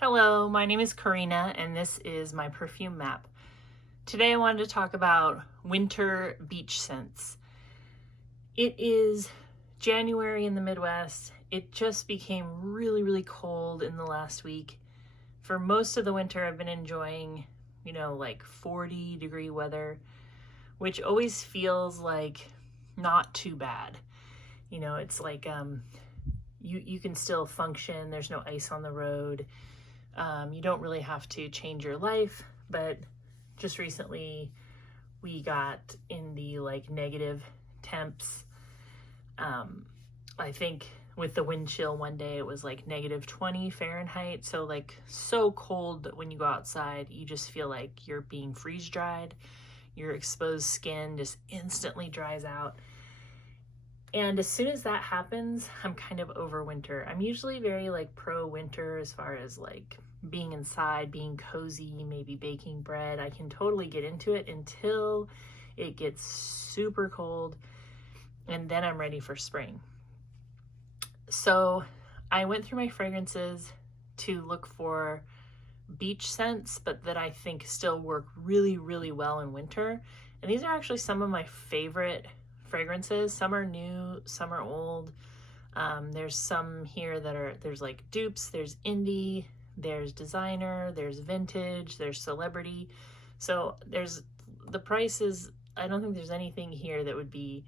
Hello, my name is Karina and this is my perfume map. Today I wanted to talk about winter beach scents. It is January in the Midwest. It just became really cold in the last week. For most of the winter I've been enjoying, like 40-degree weather, which always feels like not too bad. It's like you can still function. There's no ice on the road. You don't really have to change your life, but just recently we got in the negative temps. I think with the wind chill one day it was like -20 Fahrenheit. So cold that when you go outside, you just feel like you're being freeze dried. Your exposed skin just instantly dries out. And as soon as that happens, I'm kind of over winter. I'm usually very pro winter as far as being inside, being cozy, maybe baking bread. I can totally get into it until it gets super cold, and then I'm ready for spring. So I went through my fragrances to look for beach scents, but that I think still work really well in winter. And these are actually some of my favorite fragrances. Some are new, some are old. There's some here that there's dupes, there's indie, there's designer, there's vintage, there's celebrity. So there's the prices. I don't think there's anything here that would be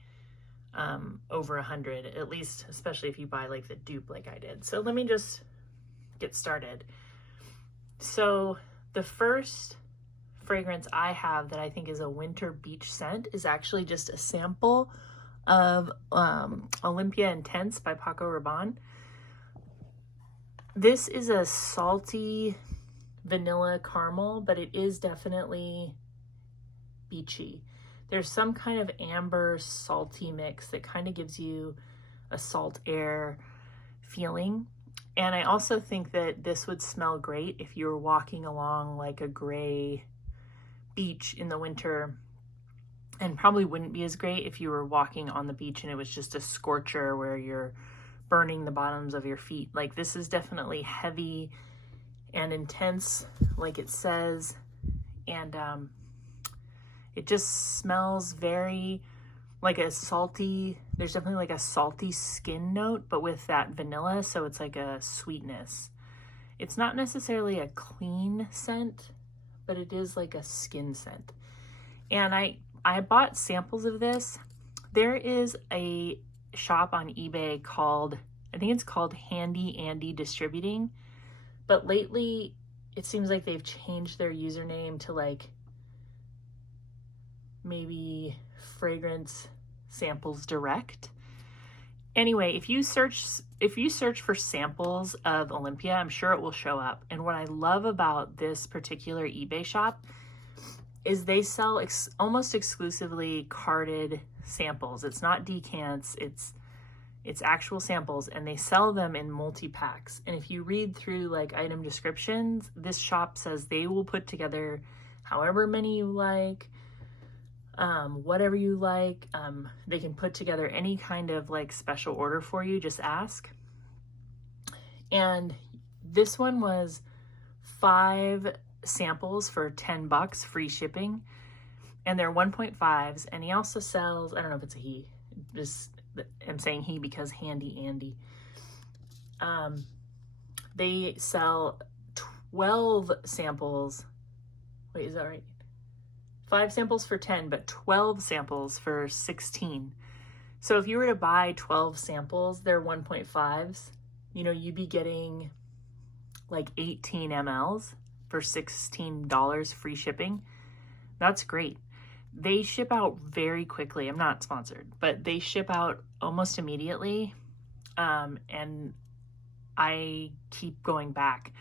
over 100, at least, especially if you buy the dupe like I did. So let me just get started. So the first fragrance I have that I think is a winter beach scent is actually just a sample of Olympia Intense by Paco Rabanne. This is a salty vanilla caramel, but it is definitely beachy. There's some kind of amber salty mix that kind of gives you a salt air feeling. And I also think that this would smell great if you were walking along a gray beach in the winter, and probably wouldn't be as great if you were walking on the beach and it was just a scorcher where you're burning the bottoms of your feet. This is definitely heavy and intense, like it says, and it just smells very like a salty, there's definitely a salty skin note, but with that vanilla, so it's a sweetness. It's not necessarily a clean scent, but it is a skin scent. And I bought samples of this. There is a shop on eBay called, I think it's called Handy Andy Distributing, but lately it seems like they've changed their username to maybe Fragrance Samples Direct. Anyway, if you search for samples of Olympia, I'm sure it will show up. And what I love about this particular eBay shop is they sell almost exclusively carded samples. It's not decants, it's actual samples, and they sell them in multi-packs. And if you read through item descriptions, this shop says they will put together however many you like, whatever you like. They can put together any kind of special order for you, just ask. And this one was 5 samples for $10, free shipping, and they're 1.5s. And he also sells, I don't know if it's a he, just I'm saying he because Handy Andy. They sell 12 samples. Wait, is that right? 5 samples for 10, but 12 samples for 16. So if you were to buy 12 samples, they're 1.5s. You'd be getting 18 mLs for $16 free shipping. That's great. They ship out very quickly. I'm not sponsored, but they ship out almost immediately. And I keep going back.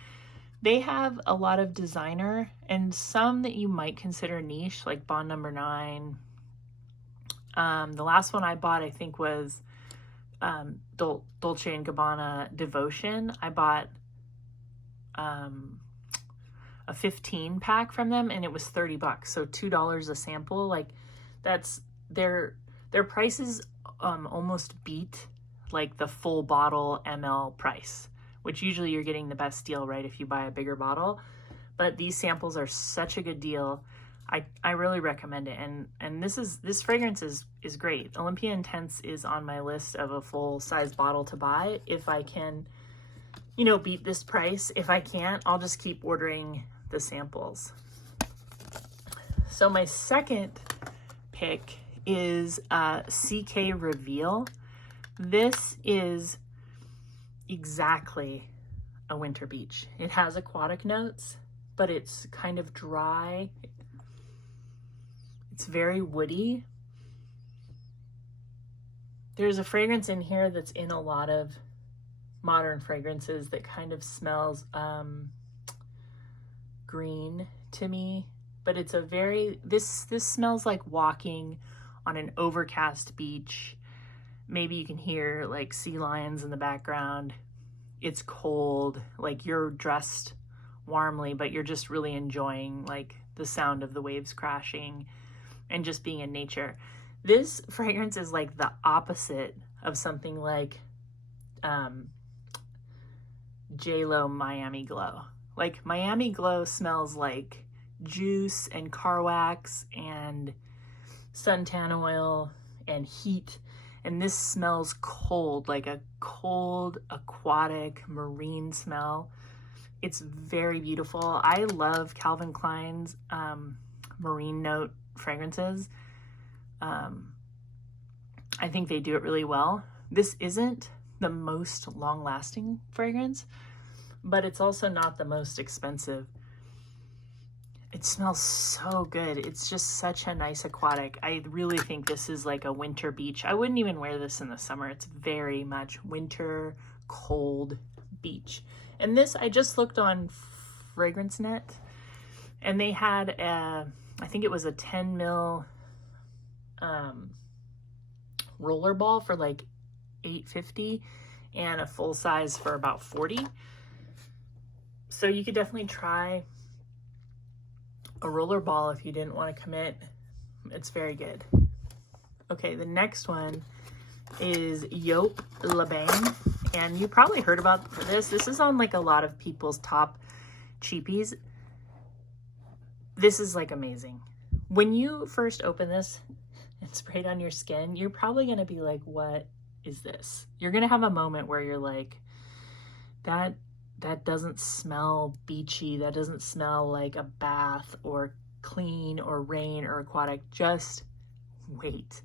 They have a lot of designer and some that you might consider niche, like Bond Number 9. The last one I bought, I think, was Dolce & Gabbana Devotion. I bought a 15 pack from them, and it was $30, so $2 a sample. That's their prices almost beat the full bottle ml price, which usually you're getting the best deal, right, if you buy a bigger bottle. But these samples are such a good deal. I really recommend it. And this fragrance is great. Olympia Intense is on my list of a full size bottle to buy if I can, you know, beat this price. If I can't, I'll just keep ordering the samples. So my second pick is CK Reveal. This is exactly a winter beach. It has aquatic notes, but it's kind of dry. It's very woody. There's a fragrance in here that's in a lot of modern fragrances that kind of smells green to me, but it's a very, this smells like walking on an overcast beach. Maybe you can hear like sea lions in the background. It's cold, like you're dressed warmly, but you're just really enjoying like the sound of the waves crashing and just being in nature. This fragrance is like the opposite of something like J.Lo Miami Glow. Like Miami Glow smells like juice and car wax and suntan oil and heat. And this smells cold, like a cold, aquatic, marine smell. It's very beautiful. I love Calvin Klein's marine note fragrances. I think they do it really well. This isn't the most long-lasting fragrance, but it's also not the most expensive. It smells so good. It's just such a nice aquatic. I really think this is like a winter beach. I wouldn't even wear this in the summer. It's very much winter, cold beach. And this, I just looked on FragranceNet, and they had I think it was a 10 ml rollerball for like $8.50 and a full size for about $40. So you could definitely try a rollerball if you didn't want to commit. It's very good. Okay, the next one is Joop Bain, and you probably heard about this. This is on like a lot of people's top cheapies. This is like amazing. When you first open this and spray it on your skin, you're probably going to be like, what is this? You're going to have a moment where you're like, that doesn't smell beachy. That doesn't smell like a bath or clean or rain or aquatic. Just wait.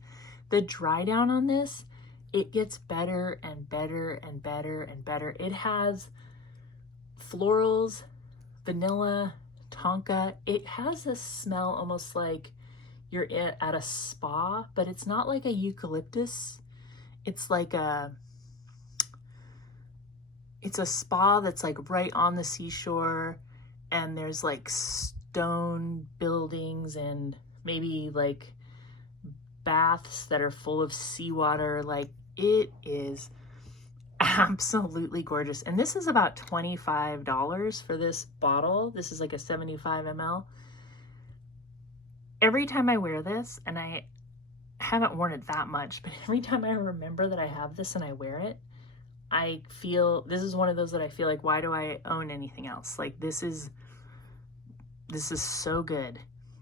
The dry down on this, it gets better and better and better and better. It has florals, vanilla, tonka. It has a smell almost like you're at a spa, but it's not like a eucalyptus. It's like it's a spa that's like right on the seashore, and there's like stone buildings and maybe like baths that are full of seawater. Like, it is absolutely gorgeous. And this is about $25 for this bottle. This is like a 75 ml. Every time I wear this, and I haven't worn it that much, but every time I remember that I have this and I wear it, I feel, this is one of those that I feel like, why do I own anything else? Like, this is so good.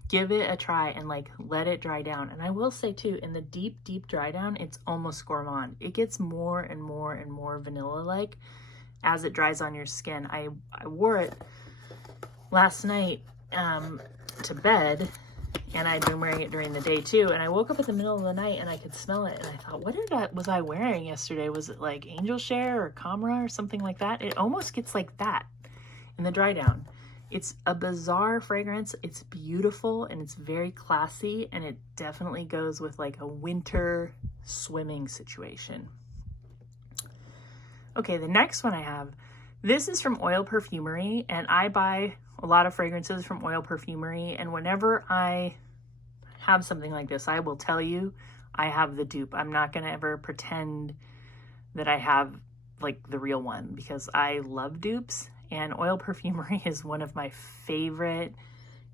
Give it a try and like let it dry down. And I will say too, in the deep, deep dry down, it's almost gourmand. It gets more and more and more vanilla-like as it dries on your skin. I wore it last night to bed, and I'd been wearing it during the day too. And I woke up in the middle of the night and I could smell it. And I thought, what was I wearing yesterday? Was it like Angel Share or Camera or something like that? It almost gets like that in the dry down. It's a bizarre fragrance. It's beautiful and it's very classy, and it definitely goes with like a winter swimming situation. Okay, the next one I have, this is from Oil Perfumery, and I buy a lot of fragrances from Oil Perfumery, and whenever I have something like this, I will tell you I have the dupe. I'm not going to ever pretend that I have like the real one, because I love dupes. And Oil Perfumery is one of my favorite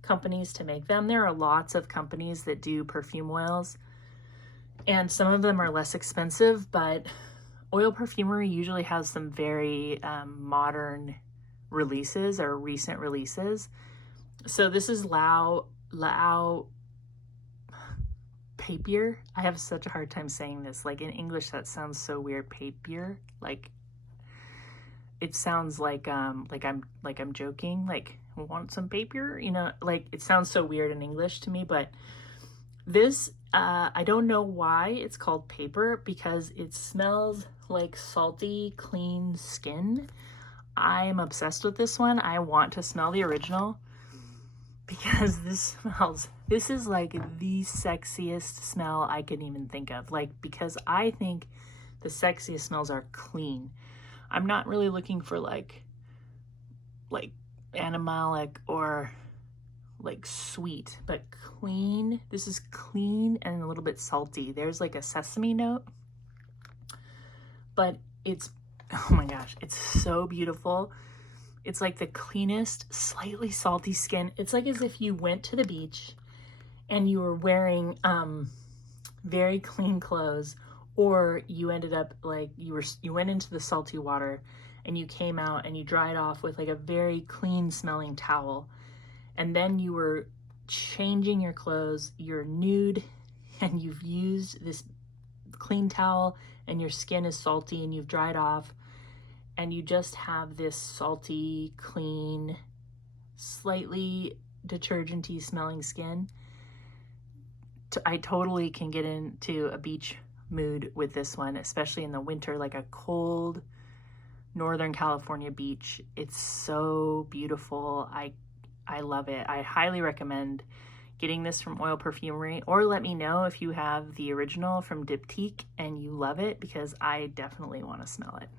companies to make them. There are lots of companies that do perfume oils, and some of them are less expensive, but Oil Perfumery usually has some very modern releases or recent releases. So this is Lao Papier. I have such a hard time saying this. Like in English, that sounds so weird. Papier, like it sounds like I'm joking. Like, want some paper? You know, like it sounds so weird in English to me. But this, I don't know why it's called Paper, because it smells like salty, clean skin. I'm obsessed with this one. I want to smell the original because this is like the sexiest smell I could even think of. Like, because I think the sexiest smells are clean. I'm not really looking for like animalic or like sweet, but clean. This is clean and a little bit salty. There's like a sesame note, but it's, oh my gosh, it's so beautiful. It's like the cleanest, slightly salty skin. It's like as if you went to the beach and you were wearing very clean clothes, or you ended up like you went into the salty water and you came out and you dried off with like a very clean smelling towel, and then you were changing your clothes, you're nude, and you've used this clean towel and your skin is salty and you've dried off, and you just have this salty, clean, slightly detergent-y smelling skin. I totally can get into a beach mood with this one, especially in the winter, like a cold Northern California beach. It's so beautiful. I love it. I highly recommend getting this from Oil Perfumery, or let me know if you have the original from Diptyque and you love it, because I definitely want to smell it.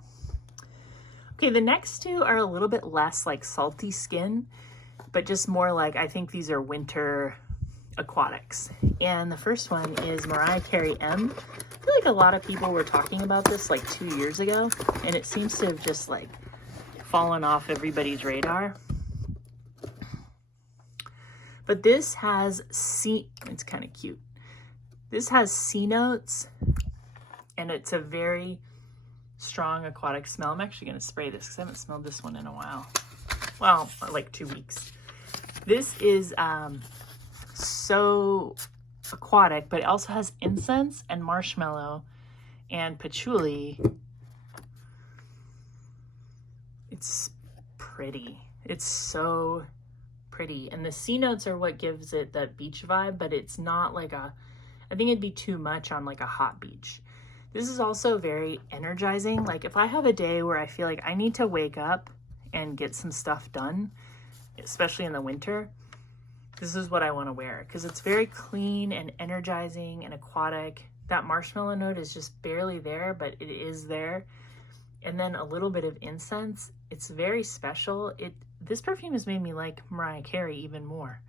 Okay, the next two are a little bit less like salty skin, but just more like, I think these are winter aquatics. And the first one is Mariah Carey M. I feel like a lot of people were talking about this like 2 years ago, and it seems to have just like fallen off everybody's radar. But this has it's kind of cute. This has sea notes, and it's a very strong aquatic smell. I'm actually going to spray this because I haven't smelled this one in a while. Well, like 2 weeks. This is so aquatic, but it also has incense and marshmallow and patchouli. It's pretty. It's so pretty. And the sea notes are what gives it that beach vibe, but it's not like I think it'd be too much on like a hot beach. This is also very energizing. Like if I have a day where I feel like I need to wake up and get some stuff done, especially in the winter, this is what I want to wear, because it's very clean and energizing and aquatic. That marshmallow note is just barely there, but it is there. And then a little bit of incense. It's very special. This perfume has made me like Mariah Carey even more,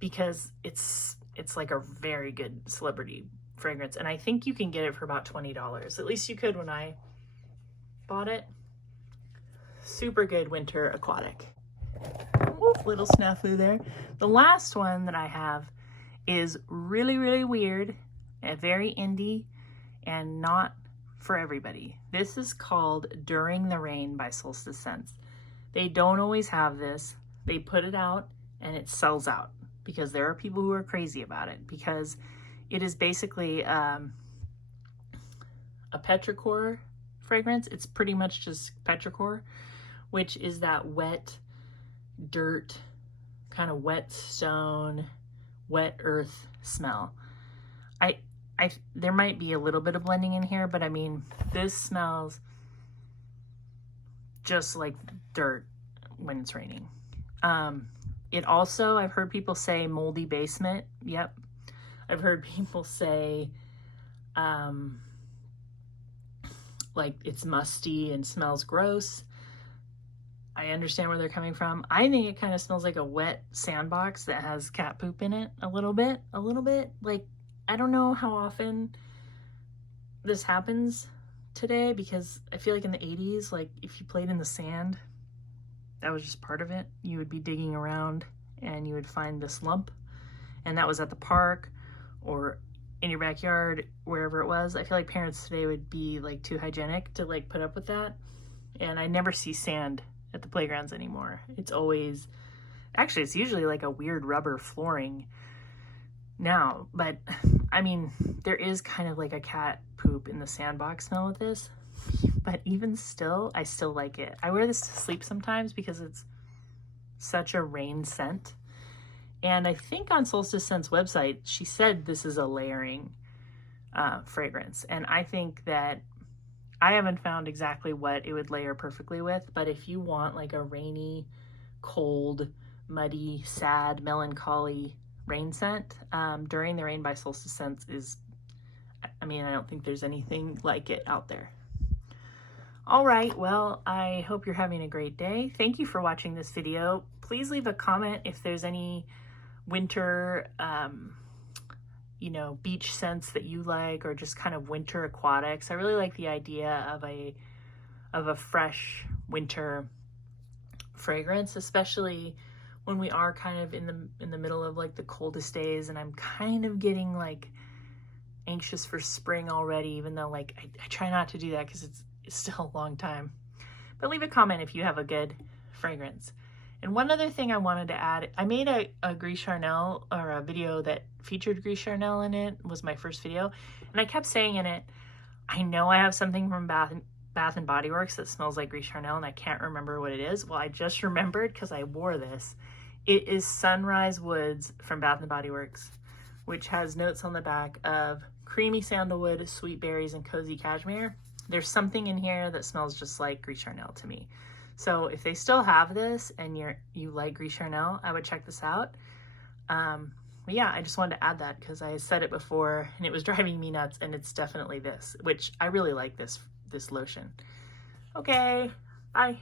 because it's like a very good celebrity fragrance, and I think you can get it for about $20. At least you could when I bought it. Super good winter aquatic. Ooh, little snafu there. The last one that I have is really, really weird and very indie and not for everybody. This is called During the Rain by Solstice Scents. They don't always have this. They put it out and it sells out because there are people who are crazy about it, because it is basically a petrichor fragrance. It's pretty much just petrichor, which is that wet dirt, kind of wet stone, wet earth smell. There might be a little bit of blending in here, but I mean, this smells just like dirt when it's raining. It also, I've heard people say moldy basement. Yep. I've heard people say like it's musty and smells gross. I understand where they're coming from. I think it kind of smells like a wet sandbox that has cat poop in it a little bit. Like, I don't know how often this happens today, because I feel like in the 80s, like if you played in the sand, that was just part of it. You would be digging around and you would find this lump, and that was at the park or in your backyard, wherever it was. I feel like parents today would be like too hygienic to like put up with that. And I never see sand at the playgrounds anymore. It's always, actually it's usually like a weird rubber flooring now, but I mean, there is kind of like a cat poop in the sandbox smell with this, but even still, I still like it. I wear this to sleep sometimes because it's such a rain scent. And I think on Solstice Scent's website, she said this is a layering fragrance. And I think that I haven't found exactly what it would layer perfectly with, but if you want like a rainy, cold, muddy, sad, melancholy rain scent, During the Rain by Solstice Scents is, I mean, I don't think there's anything like it out there. All right, well, I hope you're having a great day. Thank you for watching this video. Please leave a comment if there's any winter, you know, beach scents that you like, or just kind of winter aquatics. I really like the idea of a fresh winter fragrance, especially when we are kind of in the middle of like the coldest days, and I'm kind of getting like anxious for spring already, even though like I try not to do that because it's still a long time. But leave a comment if you have a good fragrance. And one other thing I wanted to add, I made a Gris Charnel, or a video that featured Gris Charnel in it. It was my first video, and I kept saying in it, I know I have something from Bath and Body Works that smells like Gris Charnel, and I can't remember what it is. Well, I just remembered because I wore this. It is Sunrise Woods from Bath and Body Works, which has notes on the back of creamy sandalwood, sweet berries, and cozy cashmere. There's something in here that smells just like Gris Charnel to me. So if they still have this and you like Gris Charnel, I would check this out. But yeah, I just wanted to add that because I said it before and it was driving me nuts, and it's definitely this, which I really like this lotion. Okay, bye.